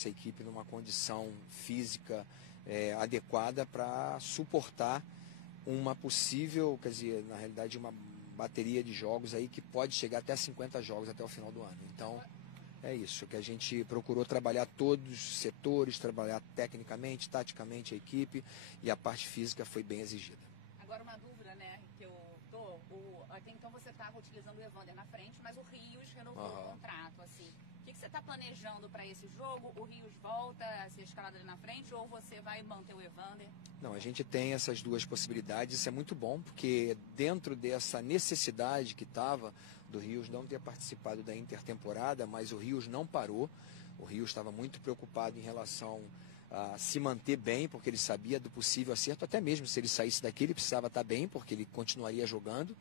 essa equipe numa condição física adequada para suportar uma possível, quer dizer, na realidade, uma bateria de jogos aí que pode chegar até 50 jogos até o final do ano. Então, é isso, que a gente procurou trabalhar todos os setores, trabalhar tecnicamente, taticamente a equipe, e a parte física foi bem exigida. Agora uma dúvida, né, que eu tô, até então você estava utilizando o Evander na frente, mas o Rios renovou o contrato, assim. O que você está planejando para esse jogo? O Rios volta a ser escalado ali na frente ou você vai manter o Evander? Não, a gente tem essas duas possibilidades, isso é muito bom, porque dentro dessa necessidade que estava do Rios não ter participado da intertemporada, mas o Rios não parou, o Rios estava muito preocupado em relação a se manter bem, porque ele sabia do possível acerto, até mesmo se ele saísse daqui ele precisava estar bem, porque ele continuaria jogando,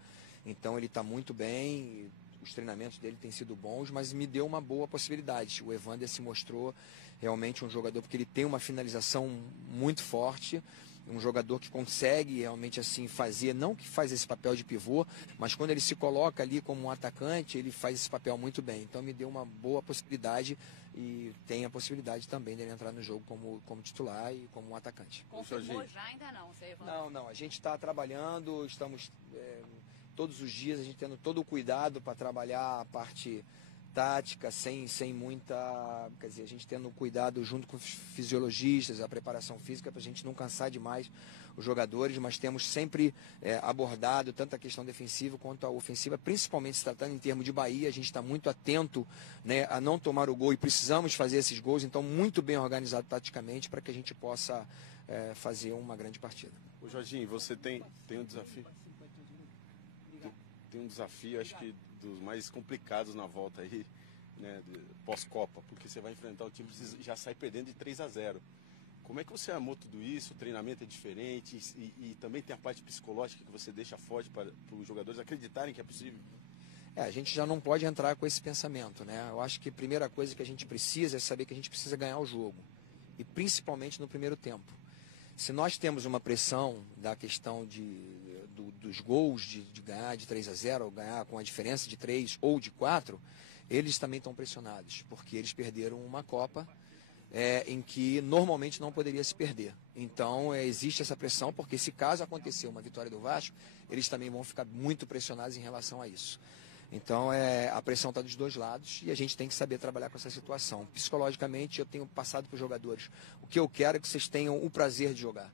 então ele está muito bem. Os treinamentos dele têm sido bons, mas me deu uma boa possibilidade. O Evander se mostrou realmente um jogador, porque ele tem uma finalização muito forte, um jogador que consegue realmente assim fazer, não que faz esse papel de pivô, mas quando ele se coloca ali como um atacante, ele faz esse papel muito bem. Então me deu uma boa possibilidade e tem a possibilidade também dele entrar no jogo como titular e como um atacante. Confirmou já? Ainda não, você Não, a gente está trabalhando, estamos... todos os dias a gente tendo todo o cuidado para trabalhar a parte tática, sem muita... Quer dizer, a gente tendo cuidado junto com os fisiologistas, a preparação física, para a gente não cansar demais os jogadores, mas temos sempre abordado tanto a questão defensiva quanto a ofensiva, principalmente se tratando em termos de Bahia, a gente está muito atento, né, a não tomar o gol e precisamos fazer esses gols, então muito bem organizado taticamente para que a gente possa fazer uma grande partida. Ô Jorginho, você tem um desafio? Tem um desafio, acho que dos mais complicados na volta aí, né, pós-Copa, porque você vai enfrentar o time que já sai perdendo de 3-0. Como é que você amou tudo isso? O treinamento é diferente e também tem a parte psicológica que você deixa forte para os jogadores acreditarem que é possível? A gente já não pode entrar com esse pensamento, né? Eu acho que a primeira coisa que a gente precisa é saber que a gente precisa ganhar o jogo, e principalmente no primeiro tempo. Se nós temos uma pressão da questão dos gols, de ganhar de 3-0, ou ganhar com a diferença de 3 ou de 4, eles também estão pressionados, porque eles perderam uma Copa em que normalmente não poderia se perder. Então existe essa pressão, porque se caso acontecer uma vitória do Vasco, eles também vão ficar muito pressionados em relação a isso. Então a pressão está dos dois lados e a gente tem que saber trabalhar com essa situação. Psicologicamente eu tenho passado para os jogadores. O que eu quero é que vocês tenham o prazer de jogar.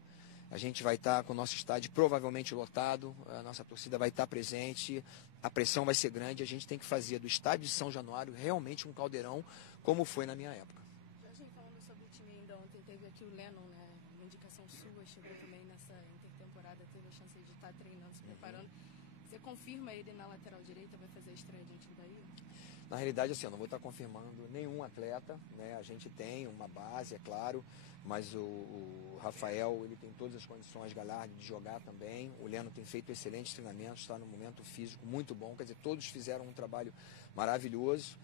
A gente vai estar com o nosso estádio provavelmente lotado, a nossa torcida vai estar presente, a pressão vai ser grande, a gente tem que fazer do estádio de São Januário realmente um caldeirão, como foi na minha época. Jorginho, falando sobre o time ainda ontem, teve aqui o Lennon, né, uma indicação sua, chegou também nessa intertemporada, teve a chance de estar treinando, se preparando. Você confirma ele na lateral direita, vai fazer a estreia diante do Bahia? Na realidade, assim, eu não vou estar confirmando nenhum atleta, né? A gente tem uma base, é claro, mas o Rafael, ele tem todas as condições, Galhardo, de jogar também. O Leno tem feito excelentes treinamentos, está no momento físico muito bom, quer dizer, todos fizeram um trabalho maravilhoso.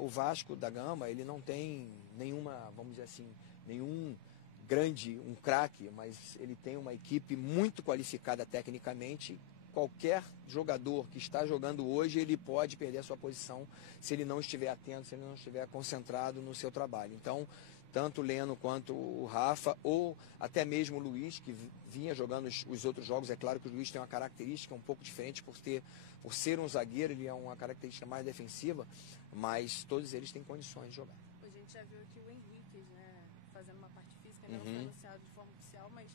O Vasco da Gama, ele não tem nenhuma, vamos dizer assim, nenhum grande, um craque, mas ele tem uma equipe muito qualificada tecnicamente. Qualquer jogador que está jogando hoje, ele pode perder a sua posição se ele não estiver atento, se ele não estiver concentrado no seu trabalho. Então, tanto o Leno quanto o Rafa, ou até mesmo o Luiz, que vinha jogando os outros jogos, é claro que o Luiz tem uma característica um pouco diferente por ser um zagueiro, ele é uma característica mais defensiva, mas todos eles têm condições de jogar. A gente já viu aqui o Henrique, né, fazendo uma parte física, não foi anunciado de forma oficial, mas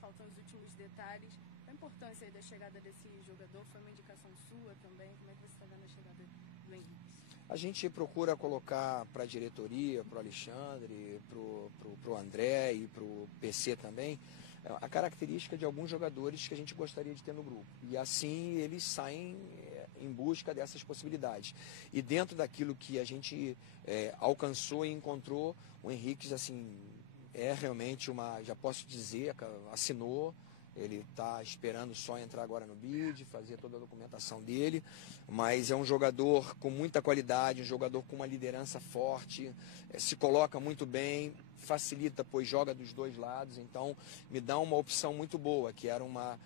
faltam os últimos detalhes. A importância aí da chegada desse jogador, foi uma indicação sua também? Como é que você está vendo a chegada do Henrique? A gente procura colocar para a diretoria, para o Alexandre, para o André e para o PC também, a característica de alguns jogadores que a gente gostaria de ter no grupo. E assim eles saem em busca dessas possibilidades. E dentro daquilo que a gente alcançou e encontrou, o Henrique, assim, realmente já posso dizer, assinou. Ele está esperando só entrar agora no BID, fazer toda a documentação dele, mas é um jogador com muita qualidade, um jogador com uma liderança forte, se coloca muito bem, facilita, pois joga dos dois lados, então me dá uma opção muito boa, que era uma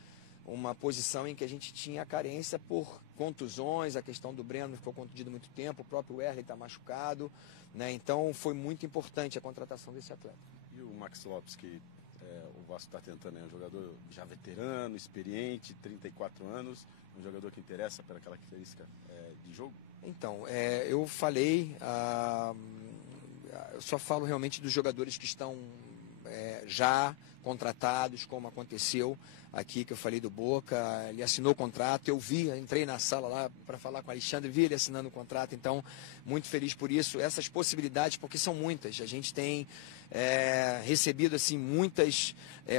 uma posição em que a gente tinha carência por contusões, a questão do Breno ficou contundido muito tempo, o próprio Wesley está machucado, né? Então foi muito importante a contratação desse atleta. E o Max Lopes, que o Vasco está tentando, é um jogador já veterano, experiente, 34 anos, um jogador que interessa pela característica de jogo? Então, eu falei, eu só falo realmente dos jogadores que estão já contratados, como aconteceu aqui, que eu falei do Boca, ele assinou o contrato, eu vi, entrei na sala lá para falar com o Alexandre, vi ele assinando o contrato, então muito feliz por isso, essas possibilidades, porque são muitas, a gente tem recebido assim muitas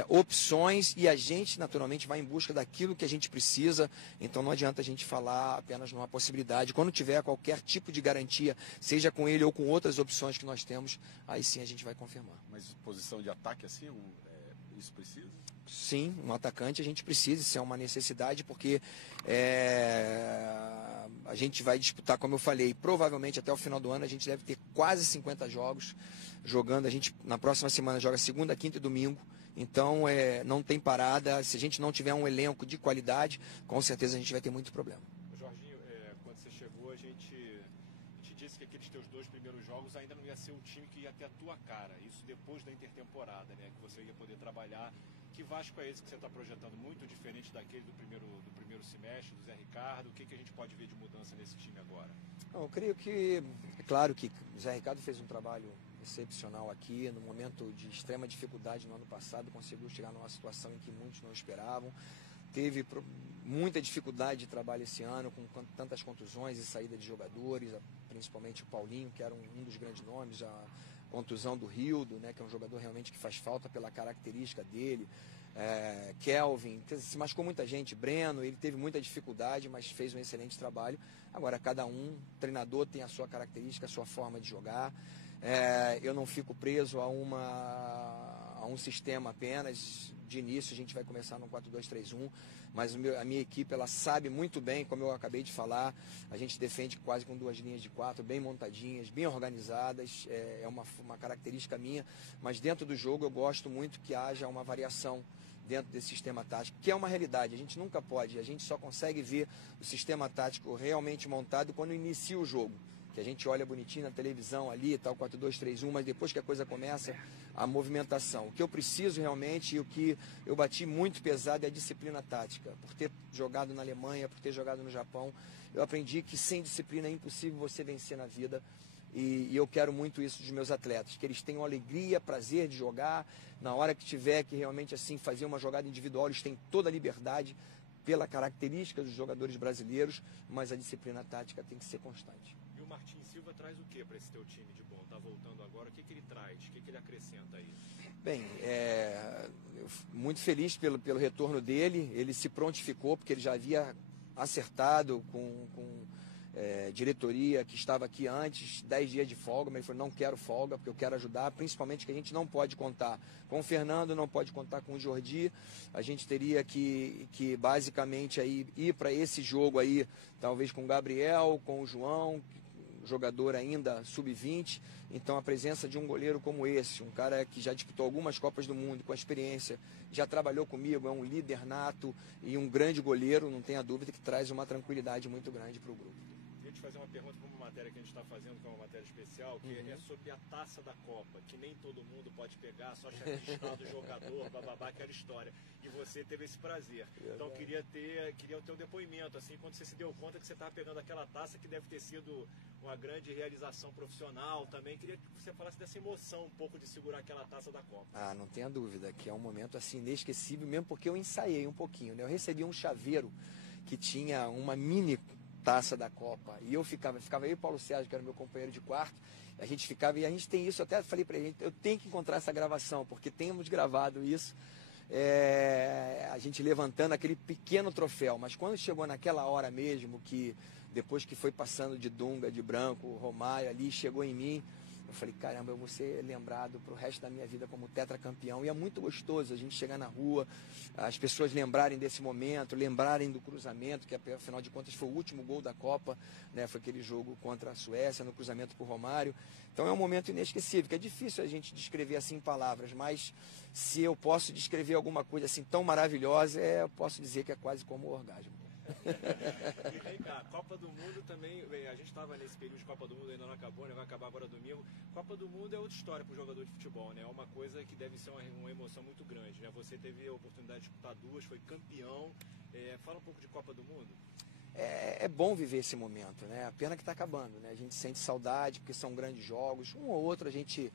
opções e a gente naturalmente vai em busca daquilo que a gente precisa, então não adianta a gente falar apenas numa possibilidade, quando tiver qualquer tipo de garantia, seja com ele ou com outras opções que nós temos, aí sim a gente vai confirmar. Mas posição de ataque assim, isso precisa? Sim, um atacante a gente precisa, isso é uma necessidade, porque a gente vai disputar, como eu falei, provavelmente até o final do ano a gente deve ter quase 50 jogos jogando, a gente na próxima semana joga segunda, quinta e domingo, então não tem parada, se a gente não tiver um elenco de qualidade, com certeza a gente vai ter muito problema. Jorginho, quando você chegou, a gente disse que aqueles teus 2 primeiros jogos ainda não ia ser o time que ia ter a tua cara, isso depois da intertemporada, né, que você ia poder trabalhar. Que Vasco é esse que você está projetando, muito diferente daquele do primeiro semestre, do Zé Ricardo? O que a gente pode ver de mudança nesse time agora? Eu creio que, é claro que o Zé Ricardo fez um trabalho excepcional aqui, no momento de extrema dificuldade no ano passado, conseguiu chegar numa situação em que muitos não esperavam, teve muita dificuldade de trabalho esse ano, com tantas contusões e saída de jogadores, principalmente o Paulinho, que era um dos grandes nomes, a contusão do Rildo, né, que é um jogador realmente que faz falta pela característica dele, Kelvin, se machucou muita gente, Breno, ele teve muita dificuldade, mas fez um excelente trabalho. Agora, cada treinador tem a sua característica, a sua forma de jogar, eu não fico preso a um sistema apenas. De início a gente vai começar no 4-2-3-1, mas a minha equipe ela sabe muito bem, como eu acabei de falar, a gente defende quase com 2 linhas de 4, bem montadinhas, bem organizadas, é uma característica minha, mas dentro do jogo eu gosto muito que haja uma variação dentro desse sistema tático, que é uma realidade, a gente nunca pode, a gente só consegue ver o sistema tático realmente montado quando inicia o jogo. Que a gente olha bonitinho na televisão ali, tal, 4-2-3-1, mas depois que a coisa começa, a movimentação. O que eu preciso realmente e o que eu bati muito pesado é a disciplina tática. Por ter jogado na Alemanha, por ter jogado no Japão, eu aprendi que sem disciplina é impossível você vencer na vida. E eu quero muito isso dos meus atletas, que eles tenham alegria, prazer de jogar. Na hora que tiver que realmente assim fazer uma jogada individual, eles têm toda a liberdade pela característica dos jogadores brasileiros, mas a disciplina tática tem que ser constante. E o Martin Silva traz o que para esse teu time de bom? Tá voltando agora, o que ele traz? O que ele acrescenta aí? Bem, muito feliz pelo retorno dele, ele se prontificou, porque ele já havia acertado com diretoria que estava aqui antes, 10 dias de folga, mas ele falou, não quero folga, porque eu quero ajudar, principalmente que a gente não pode contar com o Fernando, não pode contar com o Jordi, a gente teria que basicamente aí, ir para esse jogo aí, talvez com o Gabriel, com o João, jogador ainda sub-20, então a presença de um goleiro como esse, um cara que já disputou algumas Copas do Mundo, com a experiência, já trabalhou comigo, é um líder nato e um grande goleiro, não tenha dúvida que traz uma tranquilidade muito grande para o grupo. Queria te fazer uma pergunta para uma matéria que a gente está fazendo, que é uma matéria especial, que é sobre a Taça da Copa, que nem todo mundo pode pegar, só chefe de estado, jogador, bababá, aquela história. E você teve esse prazer. Então queria o teu depoimento, assim, quando você se deu conta que você estava pegando aquela taça, que deve ter sido uma grande realização profissional também. Queria que você falasse dessa emoção um pouco de segurar aquela taça da Copa. Ah, não tenha dúvida, que é um momento assim inesquecível, mesmo porque eu ensaiei um pouquinho, né? Eu recebi um chaveiro que tinha uma mini taça da Copa, e eu ficava eu e o Paulo Sérgio, que era meu companheiro de quarto, a gente ficava, e a gente tem isso, até falei pra gente, eu tenho que encontrar essa gravação, porque temos gravado isso, a gente levantando aquele pequeno troféu, mas quando chegou naquela hora mesmo, que depois que foi passando de Dunga, de Branco, Romário ali, chegou em mim, Eu falei, caramba, eu vou ser lembrado pro resto da minha vida como tetracampeão. E é muito gostoso a gente chegar na rua, as pessoas lembrarem desse momento, lembrarem do cruzamento, que afinal de contas foi o último gol da Copa, né? Foi aquele jogo contra a Suécia, no cruzamento por Romário. Então é um momento inesquecível, que é difícil a gente descrever assim em palavras, mas se eu posso descrever alguma coisa assim tão maravilhosa, eu posso dizer que é quase como um orgasmo. E vem cá, Copa do Mundo também, a gente estava nesse período de Copa do Mundo, ainda não acabou, né? Vai acabar agora domingo. Copa do Mundo é outra história para o jogador de futebol, né? É uma coisa que deve ser uma emoção muito grande, né? Você teve a oportunidade de disputar duas, foi campeão. Fala um pouco de Copa do Mundo. É bom viver esse momento, né? A pena que está acabando, né? A gente sente saudade, porque são grandes jogos. Um ou outro a gente,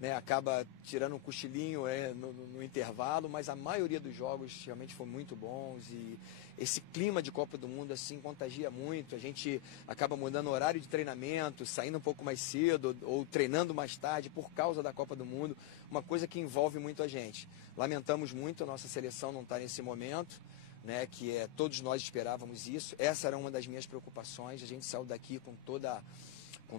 né, acaba tirando um cochilinho no intervalo, mas a maioria dos jogos realmente foram muito bons e esse clima de Copa do Mundo assim contagia muito. A gente acaba mudando o horário de treinamento, saindo um pouco mais cedo ou treinando mais tarde por causa da Copa do Mundo, uma coisa que envolve muito a gente. Lamentamos muito a nossa seleção não estar nesse momento, né, que todos nós esperávamos isso. Essa era uma das minhas preocupações. A gente saiu daqui com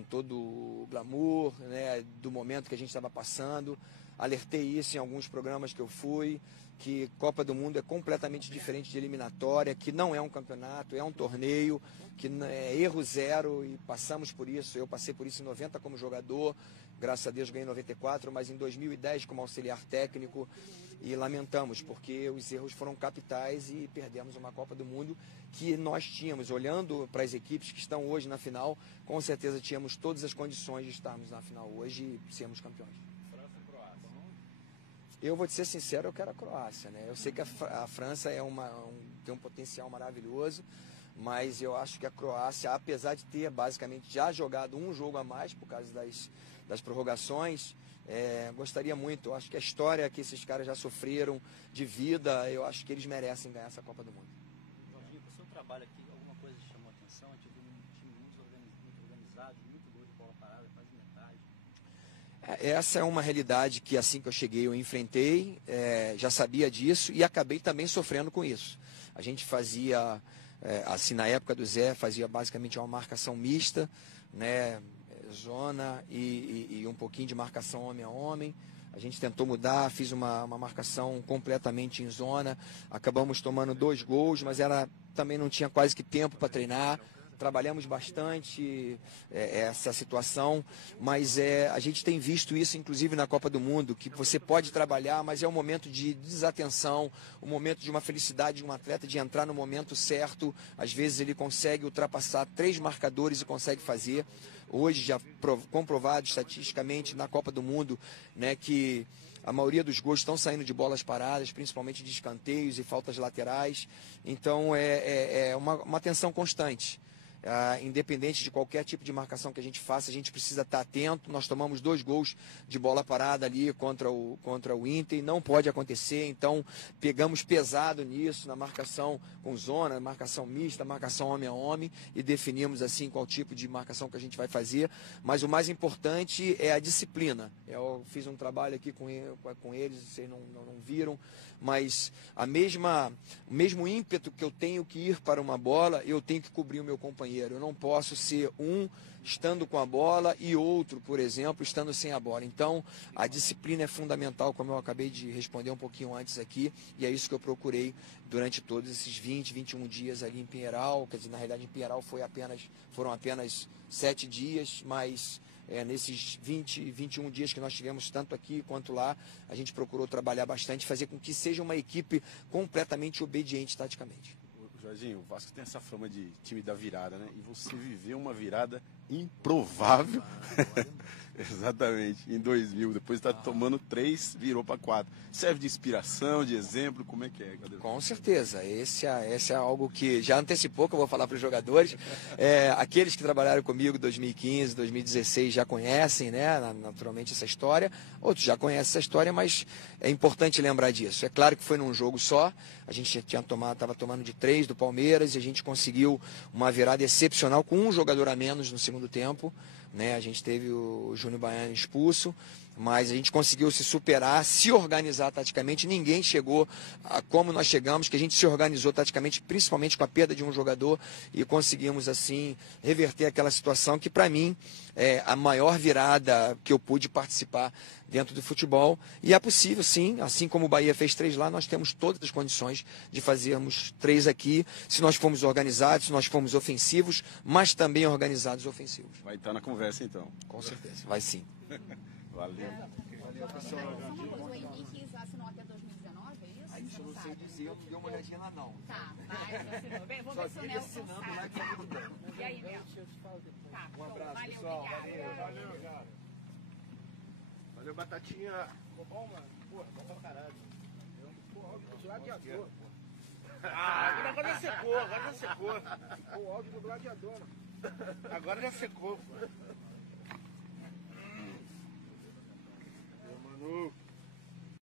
todo o glamour, né, do momento que a gente estava passando. Alertei isso em alguns programas que eu fui, que Copa do Mundo é completamente diferente de eliminatória, que não é um campeonato, é um torneio, que é erro zero e passamos por isso. Eu passei por isso em 90 como jogador, graças a Deus ganhei em 94, mas em 2010 como auxiliar técnico e lamentamos, porque os erros foram capitais e perdemos uma Copa do Mundo que nós tínhamos, olhando para as equipes que estão hoje na final, com certeza tínhamos todas as condições de estarmos na final hoje e sermos campeões. França e Croácia. Eu vou te ser sincero, eu quero a Croácia, né? Eu sei que a França tem um potencial maravilhoso, mas eu acho que a Croácia, apesar de ter basicamente já jogado um jogo a mais por causa das prorrogações, gostaria muito. Eu acho que a história que esses caras já sofreram de vida, eu acho que eles merecem ganhar essa Copa do Mundo. Jorginho, o seu trabalho aqui, alguma coisa te chamou a atenção? A gente viu um time muito organizado, muito gol de bola parada, quase metade. Essa é uma realidade que assim que eu cheguei eu enfrentei, já sabia disso e acabei também sofrendo com isso. A gente fazia, assim na época do Zé, fazia basicamente uma marcação mista, né? Zona e um pouquinho de marcação homem a homem. A gente tentou mudar, fiz uma marcação completamente em zona, acabamos tomando 2 gols, mas também não tinha quase que tempo para treinar. Trabalhamos bastante essa situação, mas a gente tem visto isso inclusive na Copa do Mundo, que você pode trabalhar, mas é um momento de desatenção, um momento de uma felicidade de um atleta de entrar no momento certo. Às vezes ele consegue ultrapassar 3 marcadores e consegue fazer. Hoje já comprovado estatisticamente na Copa do Mundo, né, que a maioria dos gols estão saindo de bolas paradas, principalmente de escanteios e faltas laterais. Então é uma tensão constante. Independente de qualquer tipo de marcação que a gente faça, a gente precisa estar atento. Nós tomamos 2 gols de bola parada ali contra o Inter, não pode acontecer, então pegamos pesado nisso, na marcação com zona, marcação mista, marcação homem a homem, e definimos assim qual tipo de marcação que a gente vai fazer, mas o mais importante é a disciplina. Eu fiz um trabalho aqui com eles, vocês não viram, mas o mesmo ímpeto que eu tenho que ir para uma bola, eu tenho que cobrir o meu companheiro. Eu não posso ser um estando com a bola e outro, por exemplo, estando sem a bola. Então, a disciplina é fundamental, como eu acabei de responder um pouquinho antes aqui, e é isso que eu procurei durante todos esses 20, 21 dias ali em Pinheiral. Quer dizer, na realidade em Pinheiral foram apenas 7 dias, mas nesses 20, 21 dias que nós tivemos, tanto aqui quanto lá, a gente procurou trabalhar bastante, fazer com que seja uma equipe completamente obediente taticamente. Jorginho, o Vasco tem essa fama de time da virada, né? E você viveu uma virada improvável. Exatamente, em 2000. Depois está tomando 3, virou para 4. Serve de inspiração, de exemplo? Como é que é? Com certeza. Esse é algo que já antecipou, que eu vou falar para os jogadores. Aqueles que trabalharam comigo em 2015, 2016 já conhecem, né, naturalmente, essa história. Outros já conhecem essa história, mas é importante lembrar disso. É claro que foi num jogo só. A gente estava tomando de 3 do Palmeiras e a gente conseguiu uma virada excepcional com um jogador a menos no segundo tempo. Né? A gente teve o Júnior Baiano expulso, mas a gente conseguiu se superar, se organizar taticamente. Ninguém chegou a como nós chegamos, que a gente se organizou taticamente, principalmente com a perda de um jogador, e conseguimos, assim, reverter aquela situação que, para mim, é a maior virada que eu pude participar dentro do futebol. E é possível, sim, assim como o Bahia fez 3 lá, nós temos todas as condições de fazermos 3 aqui, se nós formos organizados, se nós formos ofensivos, mas também organizados ofensivos. Vai estar na conversa, então. Com certeza, vai sim. Valeu. Valeu, pessoal. O Henrique assinou até 2019, é isso? Isso eu não sei dizer, eu não dei uma olhadinha lá não. Tá, mas assinou. Bem, vamos ver se o Nelson sabe. E aí, Nelson? Tá, Um abraço, valeu, pessoal. obrigada. Valeu, cara. Valeu, Batatinha. Ficou bom, mano? Pô, bom pra caralho. Pô, áudio do gladiador, pô. Ah, agora já secou, agora já secou. Ficou o áudio do gladiador. Agora já secou, pô.